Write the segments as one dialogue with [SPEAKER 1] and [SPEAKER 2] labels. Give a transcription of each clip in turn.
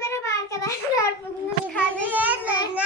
[SPEAKER 1] merhaba arkadaşlar. Bugün kardeşimle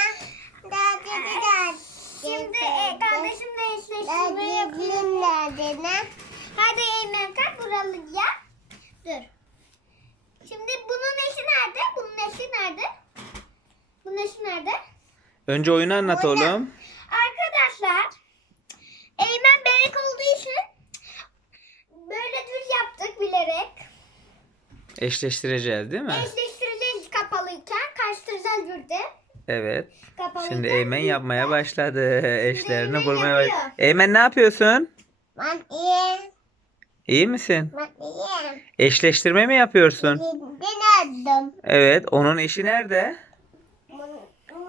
[SPEAKER 1] şimdi kardeşimle eşleştirme yapıyoruz. Hadi Eymen kalk buralıya. Dur. Şimdi bunun eşi nerede? Bunun eşi nerede? Bunun eşi nerede?
[SPEAKER 2] Önce oyunu anlat oğlum.
[SPEAKER 1] Arkadaşlar Eymen bebek olduğu için böyle düz yaptık bilerek.
[SPEAKER 2] Eşleştireceğiz değil mi?
[SPEAKER 1] Eşleştireceğiz kapalıyken, karıştıracağız burada.
[SPEAKER 2] Evet.
[SPEAKER 1] Kapalıyken.
[SPEAKER 2] Şimdi Eymen yapmaya başladı. Eşlerini
[SPEAKER 1] Eymen
[SPEAKER 2] bulmaya
[SPEAKER 1] yapıyor.
[SPEAKER 2] başladı. Eymen ne yapıyorsun?
[SPEAKER 3] Ben iyiyim.
[SPEAKER 2] İyi misin?
[SPEAKER 3] Ben iyiyim.
[SPEAKER 2] Eşleştirme mi yapıyorsun?
[SPEAKER 3] Ben aldım.
[SPEAKER 2] Evet. Onun eşi nerede?
[SPEAKER 3] Bunu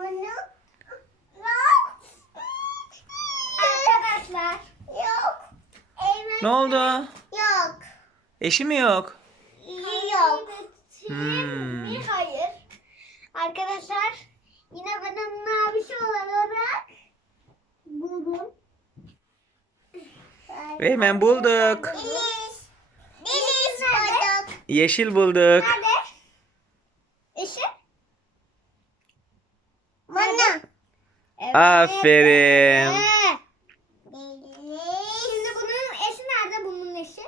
[SPEAKER 1] Arkadaşlar.
[SPEAKER 3] yok.
[SPEAKER 1] Eymen
[SPEAKER 2] Ne oldu?
[SPEAKER 3] Yok.
[SPEAKER 2] Eşi mi yok?
[SPEAKER 3] Yok.
[SPEAKER 1] Bir hayır. Arkadaşlar yine benim abisi olarak buldum.
[SPEAKER 2] Eymen bulduk.
[SPEAKER 3] Deniz. Deniz bulduk.
[SPEAKER 2] Yeşil bulduk.
[SPEAKER 1] Nerede? Eşi?
[SPEAKER 3] Bana.
[SPEAKER 1] Evet.
[SPEAKER 2] Aferin.
[SPEAKER 3] Deniz.
[SPEAKER 1] Şimdi bunun eşi nerede? Bunun eşi?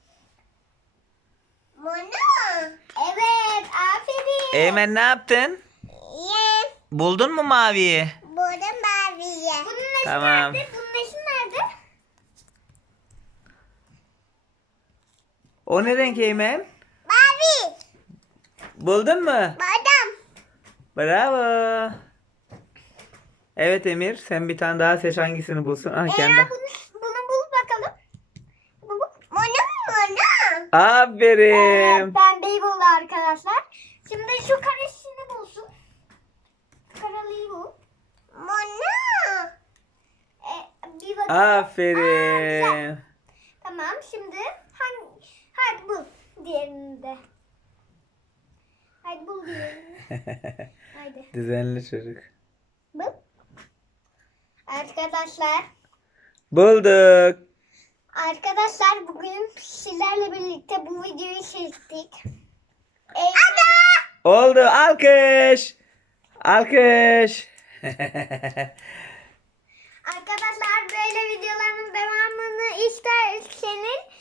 [SPEAKER 3] Bana.
[SPEAKER 1] Evet. Aferin.
[SPEAKER 2] Eymen ne yaptın?
[SPEAKER 3] Yem.
[SPEAKER 2] Buldun mu maviyi?
[SPEAKER 3] Burada maviye.
[SPEAKER 1] Bunun eşi
[SPEAKER 2] Tamam.
[SPEAKER 1] nerede? Bunun eşi nerede?
[SPEAKER 2] O ne renk Eymen?
[SPEAKER 3] Mavi.
[SPEAKER 2] Buldun mu?
[SPEAKER 3] Badam.
[SPEAKER 2] Bravo. Evet Emir, sen bir tane daha seç, hangisini bulsun? Ah, kendi.
[SPEAKER 1] Bunu bul bakalım. Bunu bul.
[SPEAKER 3] Bana.
[SPEAKER 2] Aferin.
[SPEAKER 1] Pembeyi buldu arkadaşlar. Şimdi şu karesini bulsun. Karalıyı bul.
[SPEAKER 3] Bana.
[SPEAKER 1] Bir bakalım.
[SPEAKER 2] Aferin.
[SPEAKER 1] Tamam şimdi hadi bul diğerini de. Hadi bul diğerini. Hadi
[SPEAKER 2] Düzenli çocuk.
[SPEAKER 1] bul. Arkadaşlar.
[SPEAKER 2] Bulduk.
[SPEAKER 1] Bugün sizlerle birlikte bu videoyu çektik.
[SPEAKER 2] Oldu. Alkış. Alkış.
[SPEAKER 1] Arkadaşlar böyle videoların devamını isterseniz